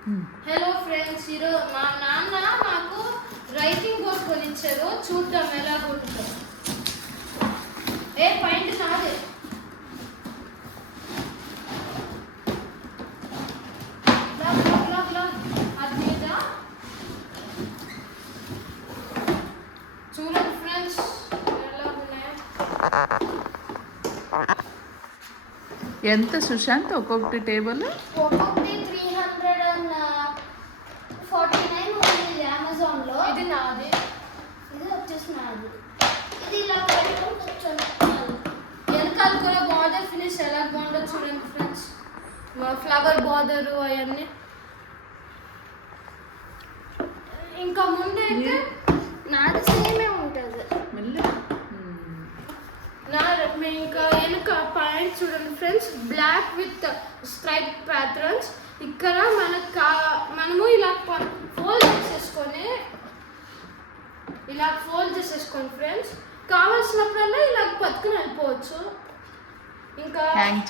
Hello friends, ఈరోజు మా నాన్న నాకు రైటింగ్ బోర్డ్ కొనిచ్చారు. చూద్దాం ఎలా ఉంటుందో. ఏ పాయింట్ నాదే. చూడండి ఫ్రెండ్స్ ఎలా ఉన్నాయో. ఎంత సుశాంత్ ఒక్కొక్కటి టేబుల్? ఒక్కొక్కటి 349 ఉంది అమెజాన్ లో. ఇది నాది. ఇది వచ్చేసి నాది. ఇది ఇలా పెట్టుకొని కూర్చొని వెనకాల కూడా బార్డర్ ఫినిష్ ఎలా బాగుందో చూడండి ఫ్రెండ్స్. ఫ్లవర్ బార్డర్ అవన్నీ. ఇంకా ముందు అయితే నాది సేమే ఉంటుంది. ఇంకా వెనుక పాయింట్ చూడండి friends, black with stripe patterns. ఇక్కడ మనము ఇలా ఫోల్డ్ చేసేసుకొని ఫ్రెండ్స్ కావాల్సినప్పుడల్లా ఇలా పట్టుకుని వెళ్ళిపోవచ్చు. ఇంకా హ్యాంగ్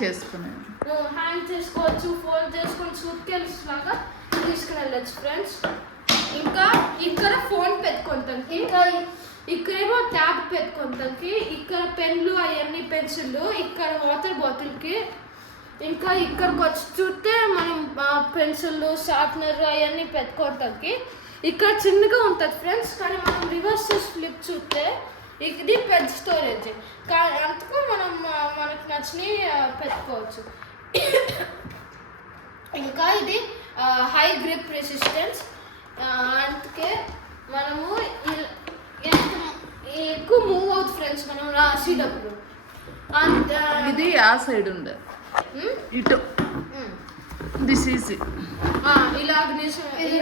చేసుకోవచ్చు, ఫోల్డ్ చేసుకొని సూట్ కేస్ లాగా తీసుకుని వెళ్ళచ్చు ఫ్రెండ్స్. ఇంకా ఇక్కడ ఫోన్ పెట్టుకుంటాం, ఇంకా ఇక్కడేమో ట్యాబ్ పెట్టుకుంటానికి, ఇక్కడ పెన్లు అవన్నీ పెన్సిళ్ళు, ఇక్కడ వాటర్ బాటిల్కి. ఇంకా ఇక్కడికి వచ్చి చూస్తే మనం పెన్సిళ్ళు షార్ప్నర్ అవన్నీ పెట్టుకోవటానికి ఇక్కడ చిన్నగా ఉంటుంది ఫ్రెండ్స్. కానీ మనం రివర్స్ ఫ్లిప్ చూస్తే ఇది పెద్ద స్టోరేజ్. అందుకు మనం మనకు నచ్చినవి పెట్టుకోవచ్చు. ఇంకా ఇది హై గ్రిప్ రెసిస్టెన్స్. అందుకే మనము ఎక్కువ మూవ్ అవుతుంది ఫ్రెండ్స్ మనం రాసేటప్పుడు. ఇది ఆ సైడ్ ఉంది, ఇటు దిస్ ఈజ్ ఇది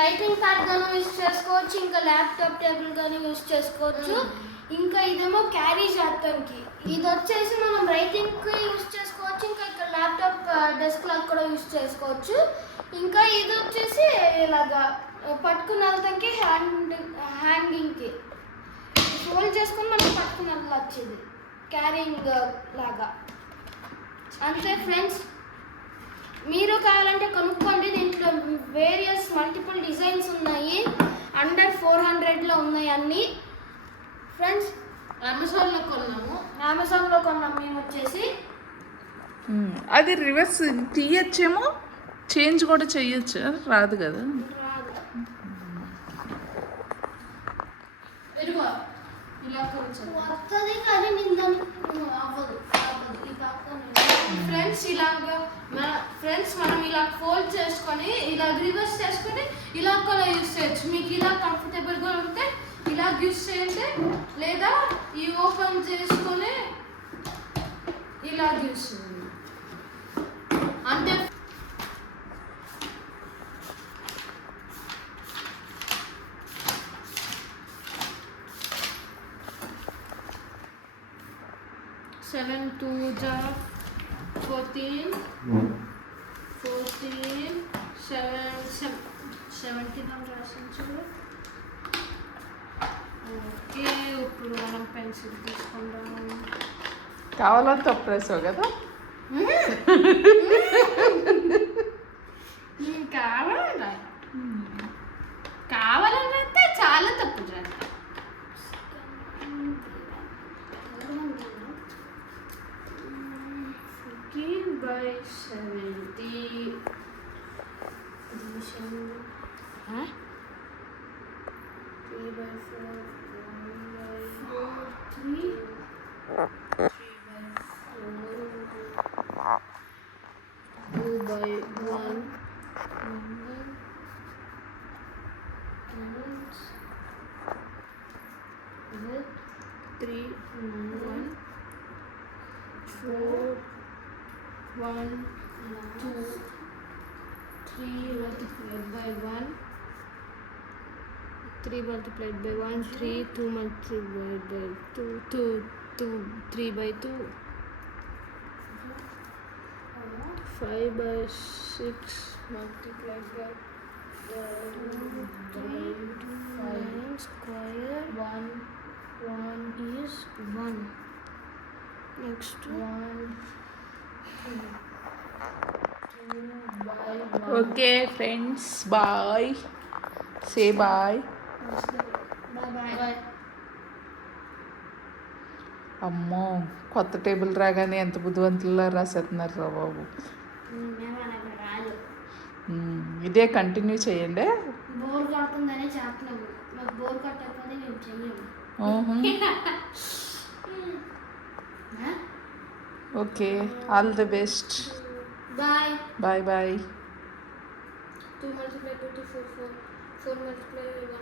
రైటింగ్ ప్యాడ్ గాను యూస్ చేసుకోవచ్చు, ఇంకా ల్యాప్టాప్ టేబుల్ గాను యూస్ చేసుకోవచ్చు. ఇంకా ఇదేమో క్యారీ చేయడానికి. ఇది వచ్చేసి మనం రైటింగ్ కి యూస్ చేసుకోవచ్చు, ఇంకా ఇక్కడ ల్యాప్టాప్ డెస్క్ లాగా కూడా యూస్ చేసుకోవచ్చు. ఇంకా ఇది వచ్చేసి ఇలాగా పట్టుకుని వెళ్తానికి హ్యాంగింగ్ కి ఫోల్డ్ చేసుకుని మనం పట్టుకుని వెళ్ళచ్చు. ఇది క్యారింగ్ లాగా. అంతే ఫ్రెండ్స్, మీరు కావాలంటే కొనుక్కోండి. దీంట్లో వేరియస్ మల్టిపుల్ డిజైన్స్ ఉన్నాయి. అండర్ 400లో ఉన్నాయి అన్నీ ఫ్రెండ్స్. అమెజాన్లో కొన్నాము మేము వచ్చేసి. అది రివర్స్ తీయచ్చేమో, చేంజ్ కూడా చెయ్యొచ్చు. రాదు కదా. వస్తుంది కానీ అవ్వదు. ఫ్రెండ్స్ మనం ఇలా ఫోల్డ్ చేసుకొని ఇలా రివర్స్ చేసుకొని ఇలా కూడా యూస్ చేయొచ్చు. మీకు ఇలా కంఫర్టబుల్గా ఉంటే ఇలా యూస్ చేయండి, లేదా ఈ ఓపెన్ చేసుకొని ఇలా యూస్ చేయండి అంతే. Seven 2 14 17 అని రాసించారు. ఓకే, ఇప్పుడు మనం పెన్సిల్ తీసుకుందాం. కావాలని తప్పేసావు కదా. కావాలని అయితే చాలా తప్పు చేస్తాం. 15/70 division 3/4 1/4 3 3/4 2/1 3 1 4 1 2 3 multiplied by 1 3 multiplied by 1 3 2 multiplied by 2 2 2 3/2 5/6 multiplied by 5 square 1 is 1. Next 1 2 okay friends, bye. Say bye. Bye. అమ్మో, కొత్త టేబుల్ రాగానే ఎంత బుద్ధివంతుల్లా రాసేస్తున్నారు రా బాబు. రాదు. ఇదే కంటిన్యూ చేయండి. బోర్ కొడుతుందనే చేస్తున్నాము. మాకు బోర్ కొట్టకపోతే మేము చెయ్యము. Okay, all the best. Bye. Bye bye. 2 multiply 2 to 4 multiply